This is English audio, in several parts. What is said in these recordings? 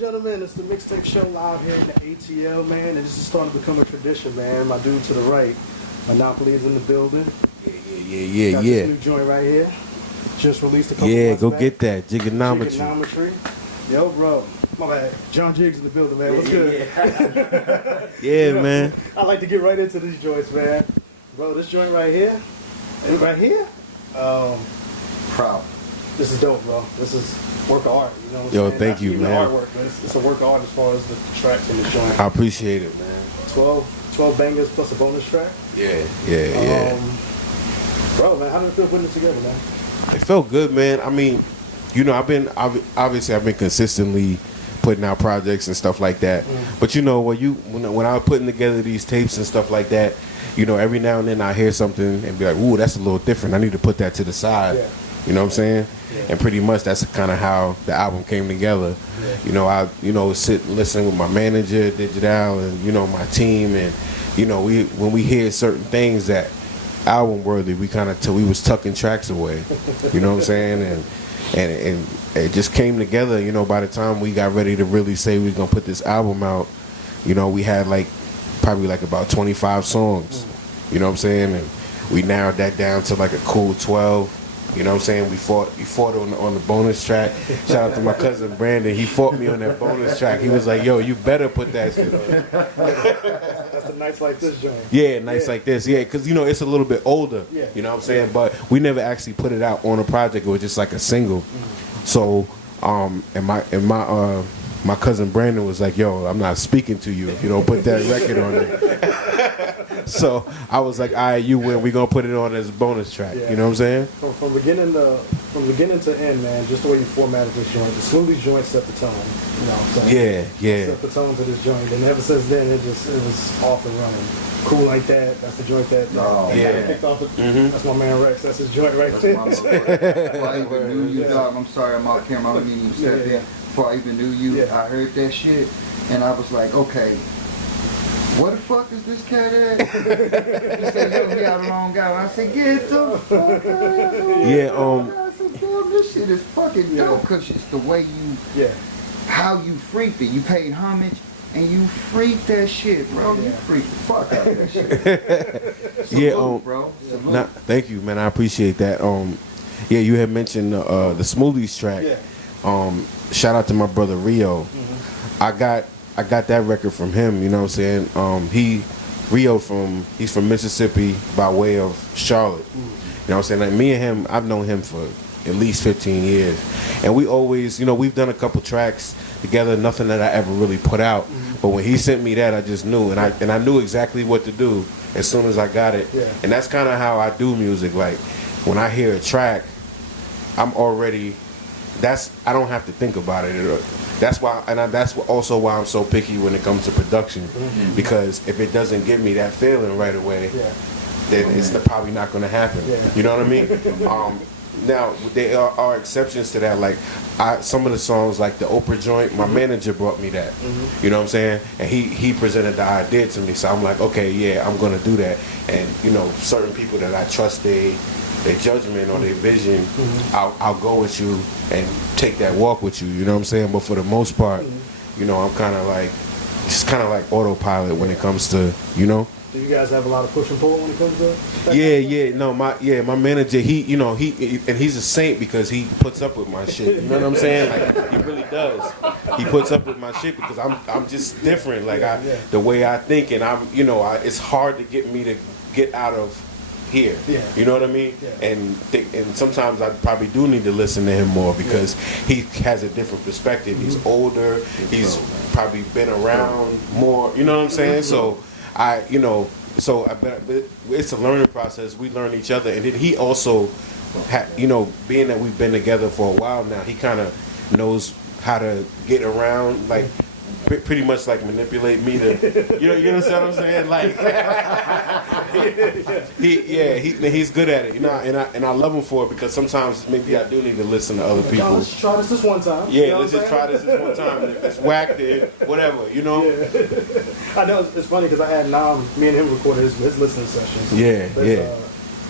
Gentlemen, it's the Mixtape Show live here in the ATL, man, and this is starting to become a tradition, man. My dude to the right, Monopoly is in the building. Yeah. Got this new joint right here. Just released a couple months go back. get that. Jigganometry. Jigganometry. Yo, bro. My bad. John Jigg's in the building, man. What's good? Yeah, man. I like to get right into these joints, man. Bro, this joint right here, Proud. this is dope, bro. This is work of art, you know what I'm Yo, saying? thank Not you, even man. Artwork, but it's a work of art as far as the tracks in the joint. I appreciate it, man. 12 bangers plus a bonus track. Yeah. Bro, man, how did it feel putting it together, man? It felt good, man. I mean, you know, I've been consistently putting out projects and stuff like that. But you know, when I was putting together these tapes and stuff like that, you know, every now and then I hear something and be like, ooh, that's a little different. I need to put that to the side. Yeah. You know what I'm saying? Yeah. And pretty much that's kind of how the album came together. Yeah. You know, I sit and listen with my manager, Digital, and you know, my team, and you know, when we hear certain things that album worthy, we was tucking tracks away. You know what I'm saying? And it just came together. You know, by the time we got ready to really say we was gonna put this album out, you know, we had probably about 25 songs. You know what I'm saying? And we narrowed that down to like a cool 12. You know what I'm saying? We fought on the bonus track. Shout out to my cousin Brandon. He fought me on that bonus track. He was like, yo, you better put that shit on. That's the Nights Like This joint. Yeah, Nights Like This. Yeah, because, you know, it's a little bit older. Yeah. You know what I'm saying? But we never actually put it out on a project. It was just like a single. So, and my cousin Brandon was like, yo, I'm not speaking to you if you don't put that record on there. So I was like, all right, you win. We're going to put it on as a bonus track. Yeah. You know what I'm saying? From beginning to end, man, just the way you formatted this joint, the Smoothie joint set the tone. You know what I'm saying? Yeah. Set the tone to this joint. And ever since then, it was off and running. Cool Like That, that's the joint that kicked off. That's my man Rex. That's his joint right there. Before I even knew you, dog, I'm sorry, I'm off camera. I don't mean you step in. Before I even knew you, I heard that shit, and I was like, okay, where the fuck is this cat at? He said, yo, he out a long guy. I said, get the fuck out. Yeah, I said, damn, this shit is fucking dope, because it's the way how you freaked it. You paid homage, and you freaked that shit, bro. You freaked the fuck out of that shit. Salute, bro. Salute. Thank you, man. I appreciate that. You had mentioned the Smoothies track. Yeah. Shout out to my brother Rio. I got that record from him. You know what I'm saying? He's from Mississippi by way of Charlotte. You know what I'm saying? Like me and him, I've known him for at least 15 years, and we always, you know, we've done a couple tracks together. Nothing that I ever really put out, but when he sent me that, I just knew, and I knew exactly what to do as soon as I got it. Yeah. And that's kind of how I do music. Like when I hear a track, I'm already. I don't have to think about it. That's why, that's also why I'm so picky when it comes to production, because if it doesn't give me that feeling right away, then it's probably not going to happen. You know what I mean? Now there are exceptions to that. Like some of the songs, like the Oprah joint, my manager brought me that. You know what I'm saying? And he presented the idea to me, so I'm like, okay, yeah, I'm going to do that. And you know, certain people that I trust, their judgment or their vision, I'll go with you and take that walk with you. You know what I'm saying? But for the most part, you know, I'm kind of like autopilot when it comes to, you know. Do you guys have a lot of push and pull when it comes to? My manager, he's a saint because he puts up with my shit. You know what I'm saying? Like he really does. He puts up with my shit because I'm just different. Like the way I think, and it's hard to get me to get out of here. You know what I mean? And sometimes I probably do need to listen to him more because he has a different perspective. He's older. He's probably been around more. You know what I'm saying? So it's a learning process. We learn each other, and then he also, being that we've been together for a while now, he kind of knows how to get around, like pretty much like manipulate me to, you understand what I'm saying? Like, he's good at it, you know, and I love him for it because sometimes maybe I do need to listen to other people. Let's try this one time. Yeah, let's just try this one time. If it's whacked, then whatever, you know. I know it's funny because I had Nam, me and him recorded his listening sessions.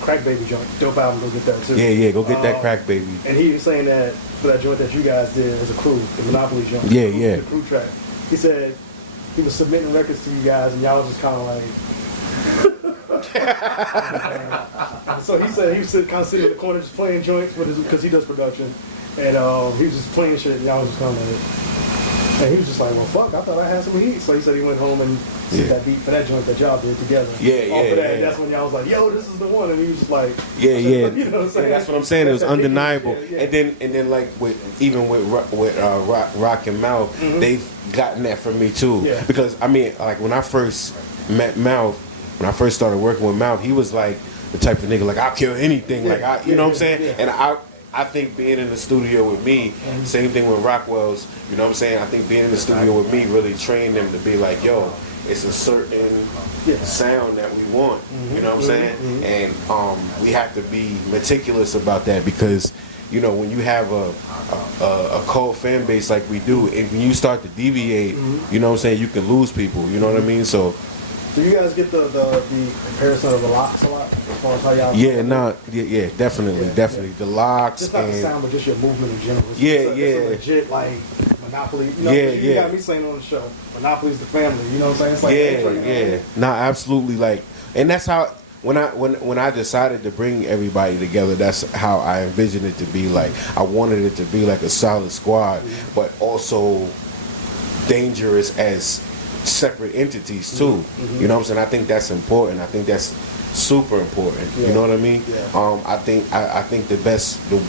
Crack Baby joint. Dope album, go get that too. Yeah, go get that Crack Baby. And he was saying that for that joint that you guys did as a crew, the Monopoly joint. Yeah. The crew track. He said he was submitting records to you guys and y'all was just kind of like... So he said he was kind of sitting in the corner just playing joints because he does production. And he was just playing shit and y'all was just kind of like... And he was just like, well, fuck, I thought I had some heat. So he said he went home and did that beat for that joint that y'all did together. And that's when y'all was like, yo, this is the one. And he was just like... Yeah. You know what I'm saying? Yeah, that's what I'm saying. It was undeniable. Yeah. And then like with Rock and Mouth, they've gotten that from me too. Yeah. Because, I mean, like when I first met Mouth, when I first started working with Mouth, he was like the type of nigga, like, I'll kill anything. You know what I'm saying? Yeah. And I think being in the studio with me, same thing with Rockwell's, you know what I'm saying? I think being in the studio with me really trained them to be like, yo, it's a certain sound that we want, you know what I'm saying? And we have to be meticulous about that because, you know, when you have a cold fan base like we do, and when you start to deviate, you know what I'm saying, you can lose people, you know what I mean? So, do you guys get the comparison of the locks a lot as far as how y'all? Yeah, definitely. The locks just not and the sound, but just your movement in general. It's Yeah. It's a legit like Monopoly. You know, you got me saying on the show, Monopoly's the family. You know what I'm saying? It's like Nah, absolutely. Like, and that's how when I decided to bring everybody together, that's how I envisioned it to be. Like, I wanted it to be like a solid squad, but also dangerous as separate entities too. You know what I'm saying? I think that's important. I think that's super important. You know what I mean? I think the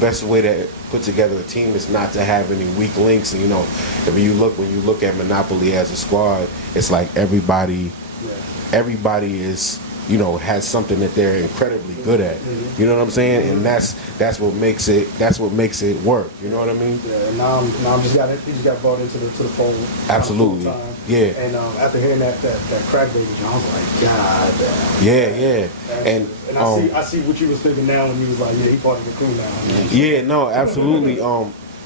best way to put together a team is not to have any weak links. And you know, when you look at Monopoly as a squad, it's like everybody is, you know, has something that they're incredibly good at. You know what I'm saying? And that's what makes it work. You know what I mean? Yeah. And now I'm he just got brought into the fold. Absolutely. Yeah. And after hearing that Crack Baby, John, I was like, God damn. Yeah. And I see what you was thinking now when you was like, he part of the crew now. Yeah, no, absolutely.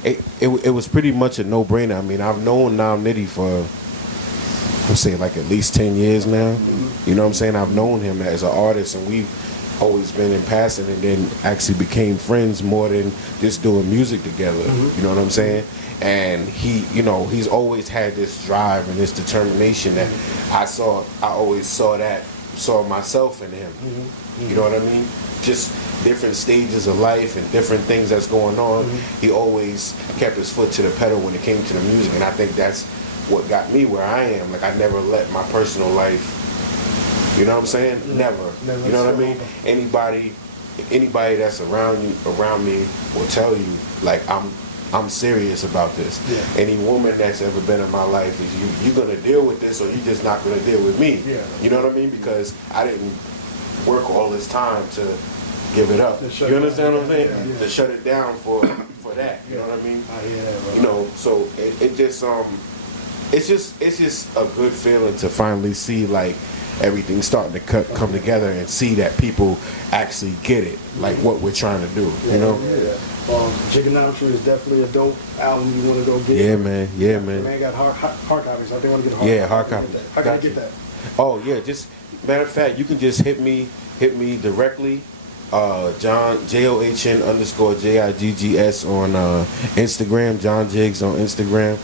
It was pretty much a no-brainer. I mean, I've known Now Nitty for, I'm saying, like at least 10 years now. You know what I'm saying? I've known him as an artist, and we've always been in passing, and then actually became friends more than just doing music together. You know what I'm saying? And he, you know, he's always had this drive and this determination that I always saw myself in him. You know what I mean? Just different stages of life and different things that's going on. He always kept his foot to the pedal when it came to the music, and I think that's what got me where I am. Like, I never let my personal life, you know what I'm saying? Never. You know what I mean? Anybody that's around me will tell you, like, I'm serious about this. Any woman that's ever been in my life is you're gonna deal with this, or you're just not gonna deal with me. You know what I mean? Because I didn't work all this time to give it up. You understand what I'm saying? To shut it down for that. You know what I mean? You know, so it just it's just a good feeling to finally see like everything starting to come together and see that people actually get it, like what we're trying to do. You know? Jigganometry is definitely a dope album you want to go get. Yeah, man. Man got hard copies. I think I want to get hard. Yeah, hard copies. How can I get that? Oh yeah, just matter of fact, you can just hit me directly. John JOHN_JIGGS on Instagram. John Jiggs on Instagram.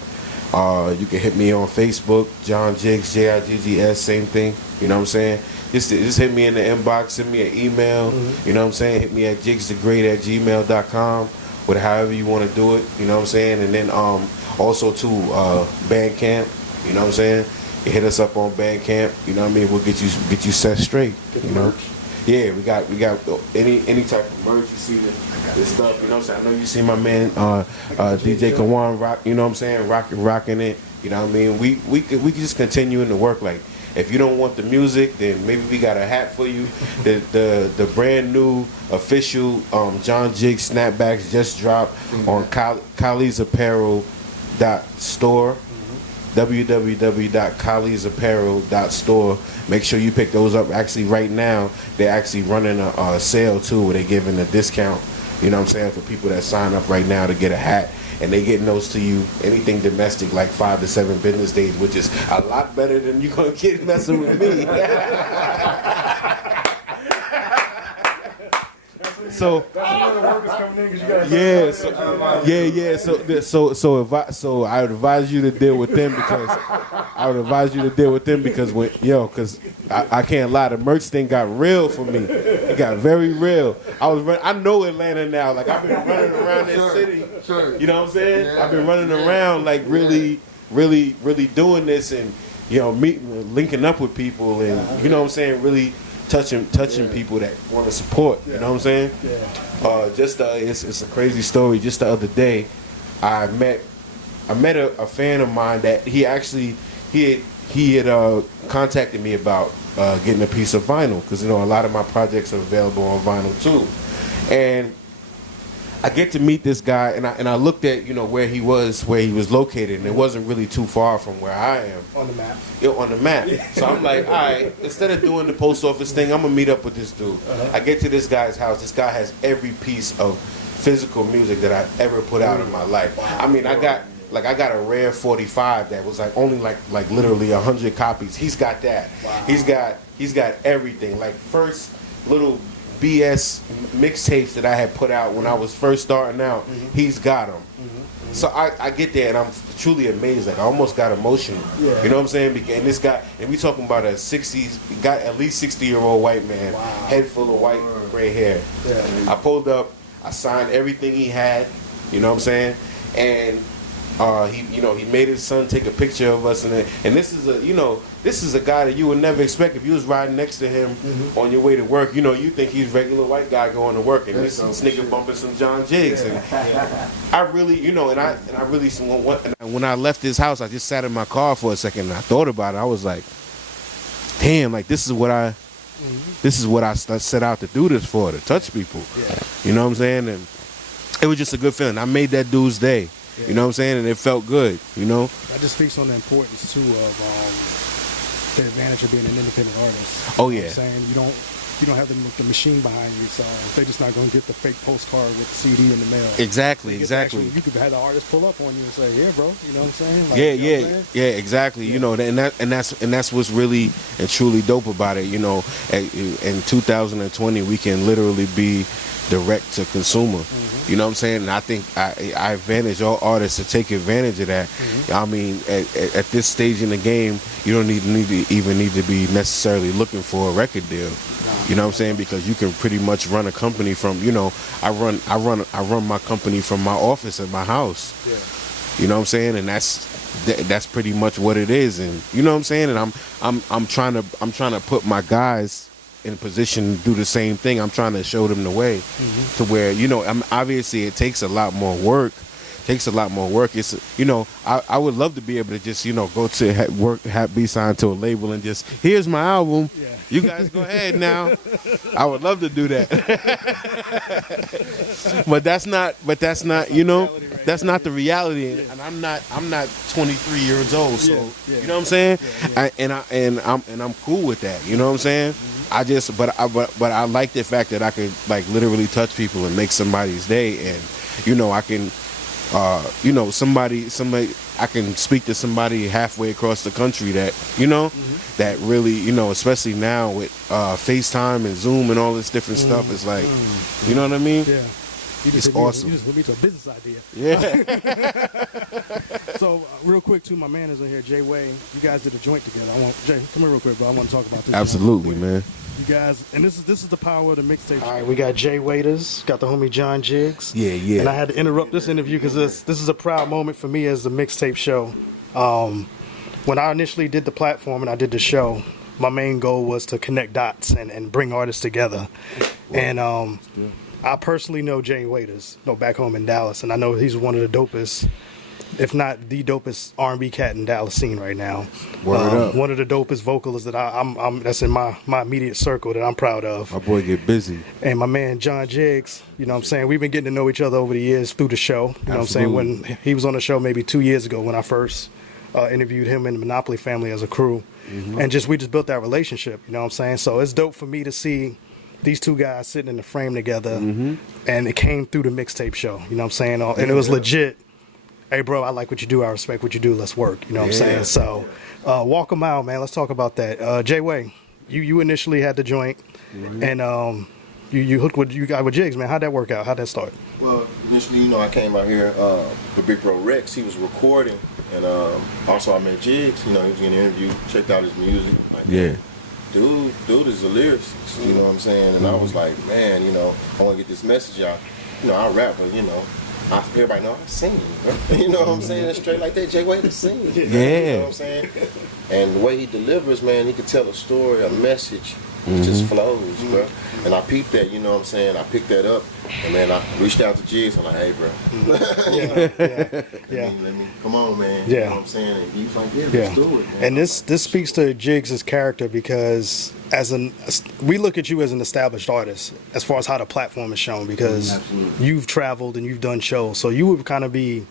You can hit me on Facebook. John Jiggs JIGGS, same thing. You know what I'm saying? Just hit me in the inbox. Send me an email. You know what I'm saying? Hit me at jiggsthegreat@gmail.com. With however you want to do it. You know what I'm saying? And then also to Bandcamp. You know what I'm saying? You hit us up on Bandcamp. You know what I mean? We'll get you set straight. You know? Yeah, we got any type of merch. You see this stuff, you know what I'm saying? I know you see my man DJ Kawan rock, you know what I'm saying, rocking it. You know what I mean? We could just continuing to work. Like, if you don't want the music, then maybe we got a hat for you. The brand new official John Jigg snapbacks just dropped on Kali's Apparel .store. www.kali'sapparel.store. Make sure you pick those up. Actually, right now, they're actually running a sale, too, where they're giving a discount, you know what I'm saying, for people that sign up right now to get a hat. And they getting those to you, anything domestic, like 5 to 7 business days, which is a lot better than you're going to get messing with me. So that's one of the workers coming in because you got So I would advise you to deal with them because because I can't lie, the merch thing got real for me. It got very real. I know Atlanta now. Like I've been running around that city. Sure. You know what I'm saying? Yeah, I've been running around like really doing this and linking up with people and you know what I'm saying, really touching people that want to support. You know what I'm saying? Yeah. It's a crazy story. Just the other day, I met a fan of mine that he had contacted me about getting a piece of vinyl because a lot of my projects are available on vinyl too, and I get to meet this guy and I looked at where he was located and it wasn't really too far from where I am On the map. on the map. So I'm like, all right, instead of doing the post office thing, I'm gonna meet up with this dude. I get to this guy's house. This guy has every piece of physical music that I've ever put out in my life. I mean, I got a rare 45 that was only literally 100 copies. He's got that. Wow. He's got everything. Like first little BS mixtapes that I had put out when I was first starting out. He's got them. So I get there and I'm truly amazed. Like I almost got emotional. Yeah. You know what I'm saying? And this guy, and we talking about a 60s, got at least 60-year-old white man, head full of white gray hair. Yeah. I pulled up, I signed everything he had. You know what I'm saying? And he made his son take a picture of us, and this is a guy that you would never expect if you was riding next to him on your way to work. You think he's a regular white guy going to work, and this nigga bumping some John Jiggs, and I really, when I left his house, I just sat in my car for a second and I thought about it. I was like, damn, like this is what I set out to do this for, to touch people. Yeah. You know what I'm saying? And it was just a good feeling. I made that dude's day. Yeah. You know what I'm saying? And it felt good, That just speaks on the importance too of the advantage of being an independent artist. Oh, You know yeah. what I'm saying? You don't have the machine behind you, so they're just not gonna get the fake postcard with the CD in the mail. Exactly. You could have the artist pull up on you and say, "Yeah, bro," you know what I'm saying? Like, Yeah, you know what I'm saying? exactly. Yeah. And that's what's really and truly dope about it. In 2020, we can literally be direct to consumer. You know what I'm saying? And I think I advantage all artists to take advantage of that. I mean, at this stage in the game, you don't need to be necessarily looking for a record deal. You know what I'm saying? Because you can pretty much run a company from, I run my company from my office at my house. Yeah. You know what I'm saying? And that's pretty much what it is. And you know what I'm saying? And I'm trying to put my guys in a position to do the same thing. I'm trying to show them the way to where, obviously it takes a lot more work. It's, I would love to be able to just, go to be signed to a label and just, here's my album. Yeah. You guys go ahead now. I would love to do that. but that's not, that's not the reality. Yeah. And I'm not 23 years old. So, Yeah. you know what I'm saying? Yeah. I'm cool with that. You know what I'm saying? I just, but I like the fact that I could literally touch people and make somebody's day, and I can, somebody, I can speak to somebody halfway across the country that, that really, especially now with FaceTime and Zoom and all this different stuff. It's like, you know what I mean? Yeah. It's awesome. You just put me to a business idea. Yeah. So real quick too, my man is in here, Jay Way. You guys did a joint together. Jay, come here real quick, bro. I want to talk about this. Absolutely, man. You guys, and this is the power of the mixtape. All right, we got Jay Waiters, got the homie John Jiggs. Yeah. And I had to interrupt this interview because this is a proud moment for me as the mixtape show. When I initially did the platform and I did the show, my main goal was to connect dots and bring artists together. And I personally know Jay Waiters, back home in Dallas, and I know he's one of the dopest, if not the dopest R&B cat in Dallas scene right now. Word up. One of the dopest vocalists that I'm that's in my immediate circle that I'm proud of. My boy get busy. And my man John Jiggs, you know what I'm saying? We've been getting to know each other over the years through the show. You know what I'm saying? When he was on the show maybe 2 years ago when I first interviewed him and the Monopoly family as a crew. And we just built that relationship, you know what I'm saying? So it's dope for me to see these two guys sitting in the frame together, and it came through the mixtape show, you know what I'm saying? And it was legit. Hey, bro, I like what you do. I respect what you do. Let's work. You know what I'm saying? So, walk them out, man. Let's talk about that. Jay Way, you initially had the joint, and you hooked with you got with Jiggs, man. How'd that work out? How'd that start? Well, initially, I came out here with Big Bro Rex. He was recording, and also I met Jiggs. He was getting interviewed, checked out his music. Like, Yeah. Dude is a lyricist. You know what I'm saying? And I was like, man, I want to get this message out. I rap, but everybody know I sing. Bro. You know what I'm saying? It's straight like that. Jay Wade to sing. Yeah. You know what I'm saying? And the way he delivers, man, he could tell a story, a message. It just flows, bro. And I peeped that, you know what I'm saying? I picked that up, and man, I reached out to Jiggs. I'm like, hey, bro. Let me, come on, man. Yeah. You know what I'm saying? And he was like, let's do it, man. And this speaks to Jiggs' character because we look at you as an established artist as far as how the platform is shown because you've traveled and you've done shows. So you would kind of be,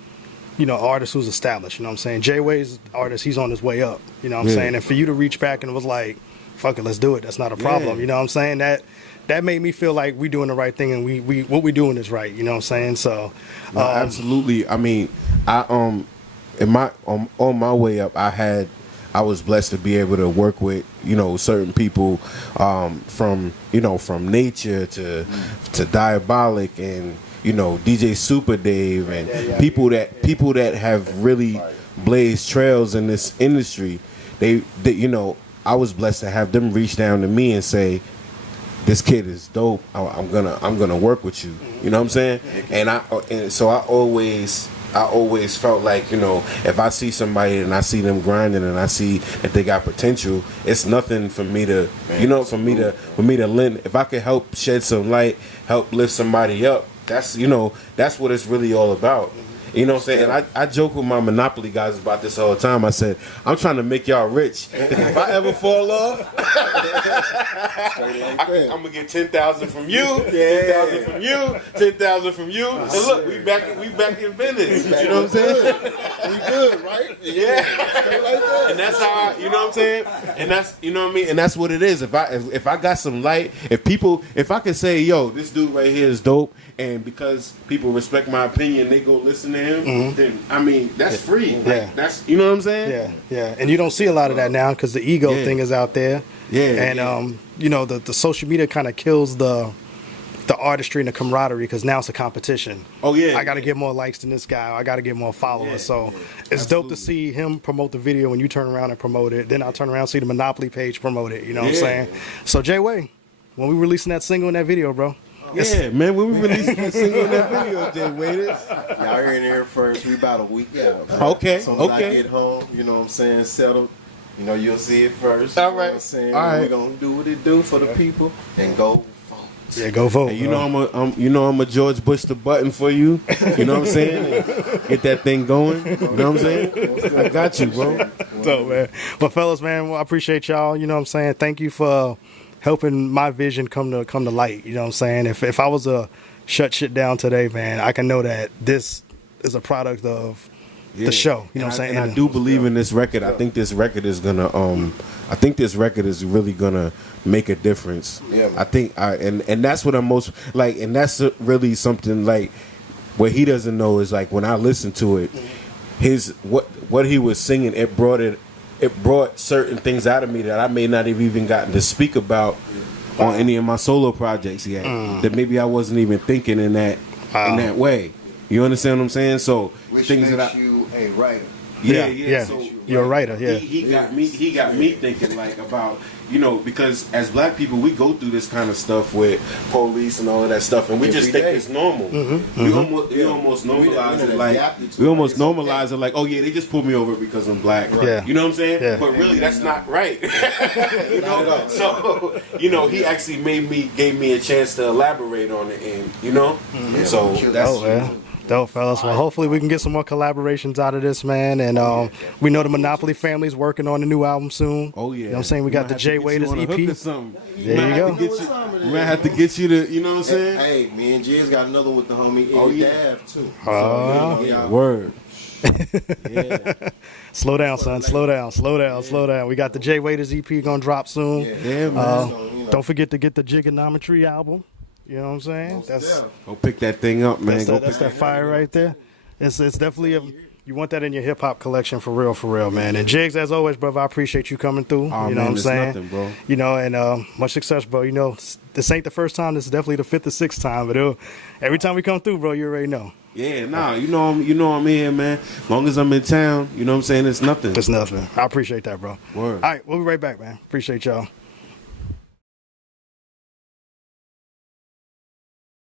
an artist who's established, you know what I'm saying? Jay Wade's artist, he's on his way up, you know what I'm saying? And for you to reach back and it was like, fuck it, let's do it. That's not a problem. You know what I'm saying? That made me feel like we doing the right thing and we what we doing is right. You know what I'm saying? So, no, absolutely. I mean, I on my way up, I was blessed to be able to work with certain people from Nature to Diabolic and DJ Super Dave and people that have really blazed trails in this industry. They I was blessed to have them reach down to me and say, "This kid is dope. I'm gonna work with you." You know what I'm saying? And so I always felt like if I see somebody and I see them grinding and I see that they got potential, it's nothing for me to for me to lend. If I could help shed some light, help lift somebody up, that's what it's really all about. You know what I'm saying? And I joke with my Monopoly guys about this all the time. I said, I'm trying to make y'all rich. If I ever fall off, I'm going to get 10,000 from you, 10,000 from you, 10,000 from you. And look, we back in business. You know what I'm saying? We good, right? Yeah. Straight like that. And that's how you know what I'm saying? And that's, you know what I mean? And that's what it is. If I got some light, if I can say, yo, this dude right here is dope, and because people respect my opinion, they go listen to him, then, I mean, that's free. Like, that's, you know what I'm saying? Yeah. And you don't see a lot of that now because the ego thing is out there. Yeah. And, the social media kind of kills the artistry and the camaraderie because now it's a competition. Oh, yeah. I got to get more likes than this guy. Or I got to get more followers. Yeah. So it's dope to see him promote the video when you turn around and promote it. Then I'll turn around and see the Monopoly page promote it. You know what I'm saying? So, Jay Way, when we releasing that single and that video, bro, yeah, man, when we releasing that single in that video, Jay Waiters. Y'all hearing it here first. We about a week out. Okay, so when I get home, you know what I'm saying, settled, you'll see it first. All right. right. You know what I'm saying? All right. We're going to do what it do for the people and go vote. Yeah, go vote. And I'm a George Bush the button for you. You know what I'm saying? And get that thing going. You know what I'm saying? I got you, bro. Dope, man. Well, fellas, man, I appreciate y'all. You know what I'm saying? Thank you for helping my vision come to light. You know what I'm saying? If I was to shut shit down today, man, I can know that this is a product of the show. You know what I'm saying? And I do believe in this record. I think this record is gonna really gonna make a difference. Yeah, man. I think and that's what I'm most like, and that's really something like what he doesn't know is like when I listen to it, his what he was singing, it brought certain things out of me that I may not have even gotten to speak about on any of my solo projects yet. That maybe I wasn't even thinking in that way. You understand what I'm saying? So Which things makes that you a writer. Yeah. So, You're a writer. Yeah. He got me thinking like about because as black people we go through this kind of stuff with police and all of that stuff, and we just think it's normal. We almost normalize it like oh yeah, they just pulled me over because I'm black. Yeah. You know what I'm saying? Yeah. But really that's not right. So he actually gave me a chance to elaborate on it, and so that's. Dope, fellas. Well, hopefully we can get some more collaborations out of this, man. And we know the Monopoly family's working on a new album soon. Oh, yeah. You know what I'm saying? We got the Jay Waiters EP. There you go. We might have to get you to, you know what I'm saying? Hey, me and Jizz got another one with the homie Dav, too. Word. Yeah. Slow down, son. Slow down. We got the Jay Waiters EP gonna drop soon. Yeah, man. Don't forget to get the Jigganometry album. You know what I'm saying? Go pick that thing up, man. That's that fire right there. It's definitely You want that in your hip hop collection for real, man. And Jiggs, as always, brother, I appreciate you coming through. Oh, you know man, what I'm it's saying? nothing, bro. You know, and much success, bro. You know, this ain't the first time. This is definitely the 5th or 6th time. But every time we come through, bro, you already know. Yeah, nah, you know I'm here, man. As long as I'm in town, you know what I'm saying, it's nothing. It's nothing. I appreciate that, bro. Word. All right, we'll be right back, man. Appreciate y'all.